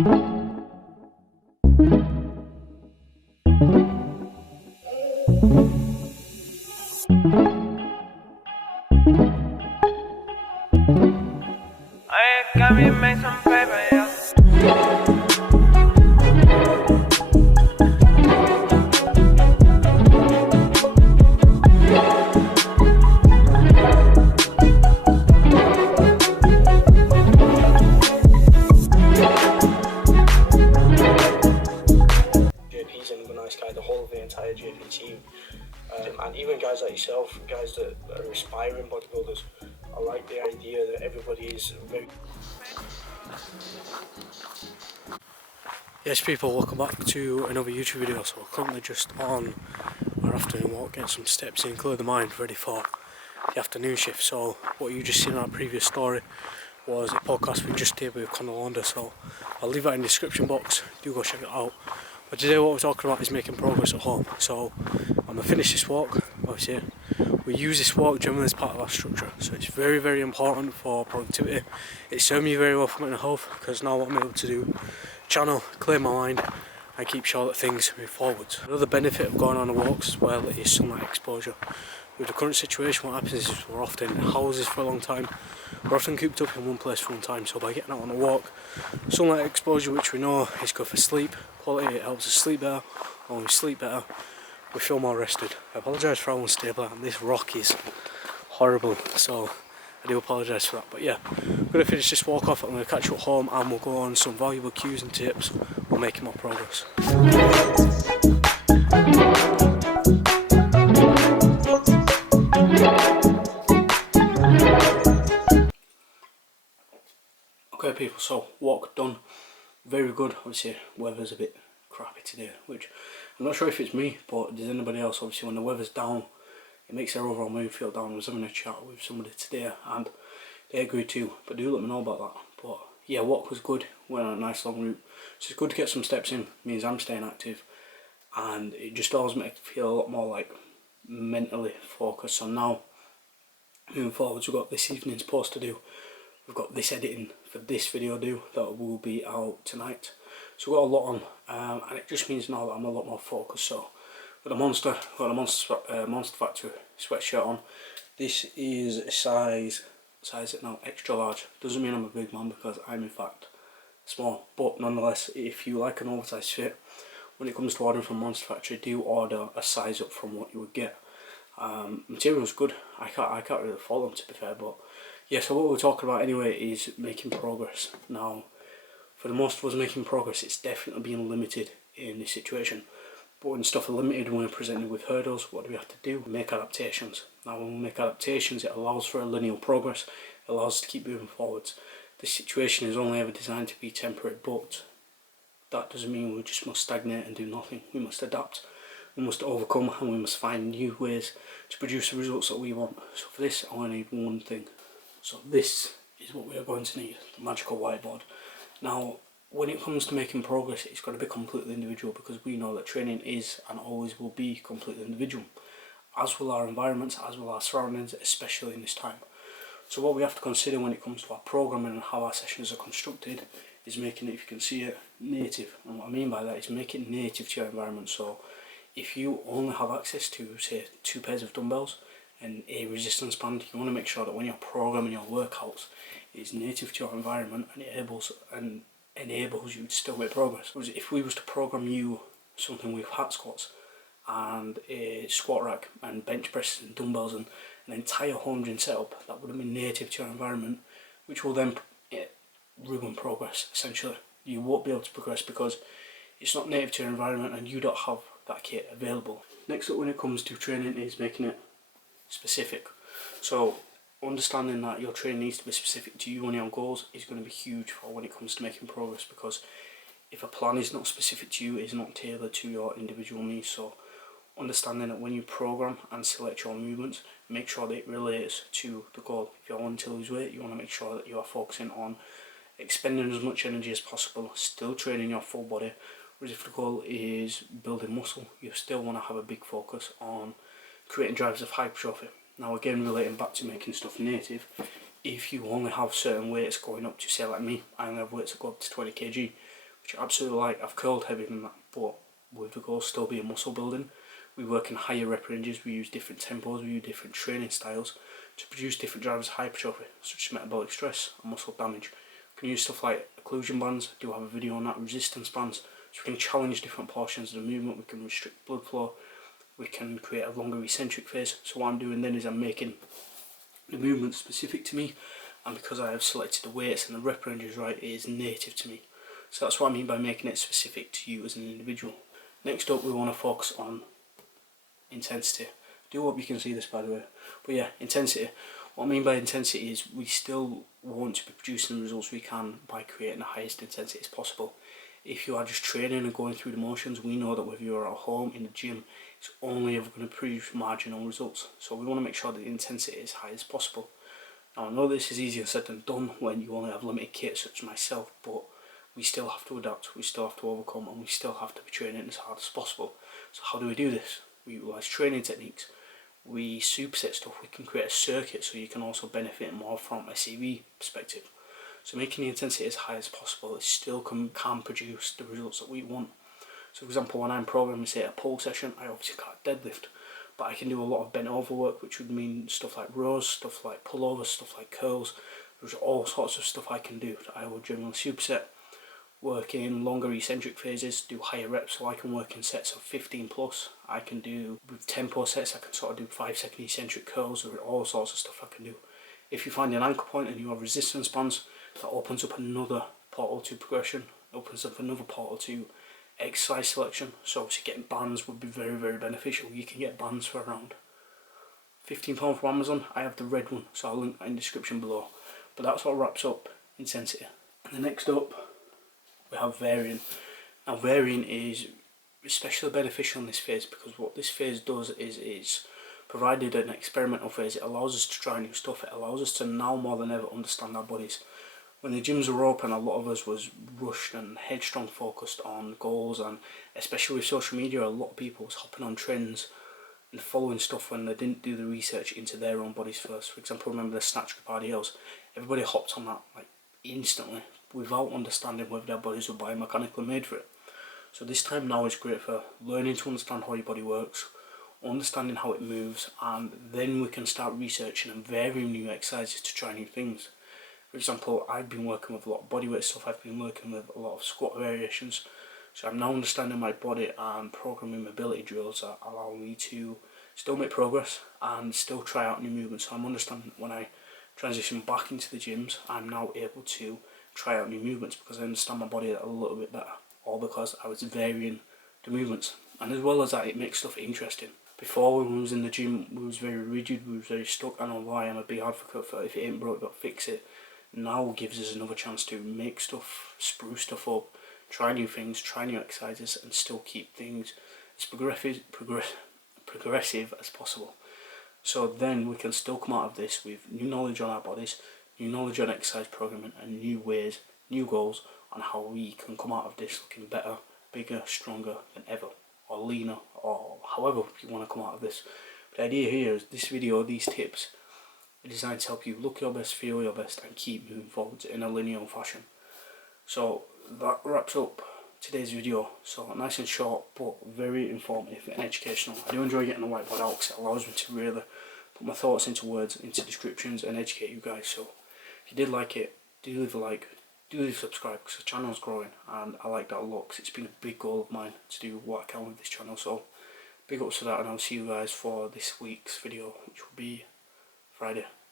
Got me make some paper, yeah. JP's a nice guy, the whole of the entire JP team, and even guys like yourself, guys that are aspiring bodybuilders. I like the idea that everybody is very... Yes people, welcome back to another YouTube video. So we're currently just on our afternoon walk, getting some steps in, clear the mind, ready for the afternoon shift. So what you just seen in our previous story was a podcast we just did with Conor Londa, so I'll leave that in the description box, do go check it out. But today what we're talking about is making progress at home. So I'm going to finish this walk. Obviously we use this walk generally as part of our structure, so it's very, very important for productivity. It's served me very well for mental health, because now what I'm able to do, channel, clear my mind and keep sure that things move forwards. Another benefit of going on the walks as well is sunlight exposure. With the current situation, what happens is we're often in houses for a long time, we're often cooped up in one place for a long time, so by getting out on a walk, sunlight exposure, which we know is good for sleep quality, it helps us sleep better, and when we sleep better we feel more rested. I apologise for how unstable I am, this rock is horrible, so I do apologise for that. But yeah, I'm going to finish this walk off, I'm going to catch you at home and we'll go on some valuable cues and tips while making more progress. Okay people, so walk done, very good. Obviously weather's a bit crappy today, which I'm not sure if it's me, but does anybody else? Obviously when the weather's down it makes their overall mood feel down. I was having a chat with somebody today and they agree too, but do let me know about that. But yeah, walk was good, went on a nice long route, so it's good to get some steps in, means I'm staying active, and it just allows me to feel a lot more like mentally focused. So now moving forwards, we've got this evening's post to do, we've got this editing for this video due that will be out tonight, so we've got a lot on, and it just means now that I'm a lot more focused. So got a Monster Factory sweatshirt on. This is a size it now, extra large. Doesn't mean I'm a big man, because I'm in fact small, but nonetheless, if you like an oversized fit, when it comes to ordering from Monster Factory, do order a size up from what you would get. Material's good, I can't really fault them, to be fair. But yeah, so what we're talking about anyway is making progress. Now for the most of us making progress, it's definitely being limited in this situation. But when stuff are limited, when we're presented with hurdles, what do we have to do? Make adaptations. Now when we make adaptations, it allows for a linear progress, it allows us to keep moving forwards. This situation is only ever designed to be temporary, but that doesn't mean we just must stagnate and do nothing. We must adapt, we must overcome, and we must find new ways to produce the results that we want. So for this, I only need one thing. So this is what we are going to need, the magical whiteboard. Now when it comes to making progress, it's got to be completely individual, because we know that training is and always will be completely individual, as will our environments, as will our surroundings, especially in this time. So what we have to consider when it comes to our programming and how our sessions are constructed is making it, if you can see it, native. And what I mean by that is make it native to your environment. So if you only have access to, say, 2 pairs of dumbbells and a resistance band, you want to make sure that when you're programming your workouts, it's native to your environment and it enables you to still make progress. Whereas if we was to program you something with hat squats and a squat rack and bench presses and dumbbells and an entire home gym setup, that would have been native to your environment, which will then ruin progress essentially. You won't be able to progress because it's not native to your environment and you don't have that kit available. Next up when it comes to training is making it specific. So understanding that your training needs to be specific to you and your goals is going to be huge for when it comes to making progress, because if a plan is not specific to you, it's not tailored to your individual needs. So understanding that when you program and select your movements, make sure that it relates to the goal. If you want to lose weight, you want to make sure that you are focusing on expending as much energy as possible, still training your full body. Whereas if the goal is building muscle, you still want to have a big focus on creating drivers of hypertrophy. Now again, relating back to making stuff native, if you only have certain weights going up to, say like me, I only have weights that go up to 20 kg, which I absolutely like. I've curled heavier than that, but with the goal still being muscle building. We work in higher rep ranges, we use different tempos, we use different training styles to produce different drivers of hypertrophy, such as metabolic stress and muscle damage. We can use stuff like occlusion bands, I do have a video on that, resistance bands, so we can challenge different portions of the movement, we can restrict blood flow, we can create a longer eccentric phase. So what I'm doing then is I'm making the movement specific to me, and because I have selected the weights and the rep ranges right, it is native to me. So that's what I mean by making it specific to you as an individual. Next up, we want to focus on intensity. I do hope you can see this, by the way. But yeah, intensity. What I mean by intensity is we still want to be producing the results we can by creating the highest intensity as possible. If you are just training and going through the motions, we know that whether you're at home, in the gym, it's only ever going to produce marginal results. So we want to make sure that the intensity is high as possible. Now I know this is easier said than done when you only have limited kit such as myself, but we still have to adapt, we still have to overcome, and we still have to be training as hard as possible. So how do we do this? We utilise training techniques, we superset stuff, we can create a circuit so you can also benefit more from a CV perspective. So making the intensity as high as possible, it still can produce the results that we want. So for example, when I'm programming say a pull session, I obviously can't deadlift, but I can do a lot of bent over work, which would mean stuff like rows, stuff like pullovers, stuff like curls. There's all sorts of stuff I can do that I would generally superset. Work in longer eccentric phases, do higher reps, so I can work in sets of 15 plus. I can do with tempo sets, I can sort of do 5-second eccentric curls, or all sorts of stuff I can do. If you find an anchor point and you have resistance bands, that opens up another portal to progression, opens up another portal to exercise selection. So obviously getting bands would be very, very beneficial. You can get bands for around £15 from Amazon. I have the red one, so I'll link that in the description below. But that's what wraps up intensity. And the next up, we have varying. Now varying is especially beneficial in this phase because what this phase does is provided an experimental phase, it allows us to try new stuff. It allows us to now more than ever understand our bodies. When the gyms were open, a lot of us was rushed and headstrong focused on goals, and especially with social media, a lot of people was hopping on trends and following stuff when they didn't do the research into their own bodies first. For example, remember the snatch group RDLs? Everybody hopped on that like instantly without understanding whether their bodies were biomechanically made for it. So this time now is great for learning to understand how your body works, understanding how it moves, and then we can start researching and varying new exercises to try new things. For example, I've been working with a lot of bodyweight stuff, I've been working with a lot of squat variations, so I'm now understanding my body and programming mobility drills that allow me to still make progress and still try out new movements. So I'm understanding when I transition back into the gyms, I'm now able to try out new movements because I understand my body a little bit better, all because I was varying the movements. And as well as that, it makes stuff interesting. Before, when we was in the gym, we was very rigid, we was very stuck. I know why, I'm a big advocate for if it ain't broke, don't fix it. Now gives us another chance to make stuff, spruce stuff up, try new things, try new exercises, and still keep things as progressive as possible. So then we can still come out of this with new knowledge on our bodies, new knowledge on exercise programming, and new ways, new goals on how we can come out of this looking better, bigger, stronger than ever, or leaner, or however you want to come out of this. But the idea here is this video, these tips, are designed to help you look your best, feel your best, and keep moving forwards in a linear fashion. So that wraps up today's video. So nice and short, but very informative and educational. I do enjoy getting the whiteboard out because it allows me to really put my thoughts into words, into descriptions, and educate you guys. So if you did like it, do leave a like, do leave a subscribe because the channel is growing, and I like that a lot because it's been a big goal of mine to do what I can with this channel. So big ups to that, and I'll see you guys for this week's video, which will be Friday.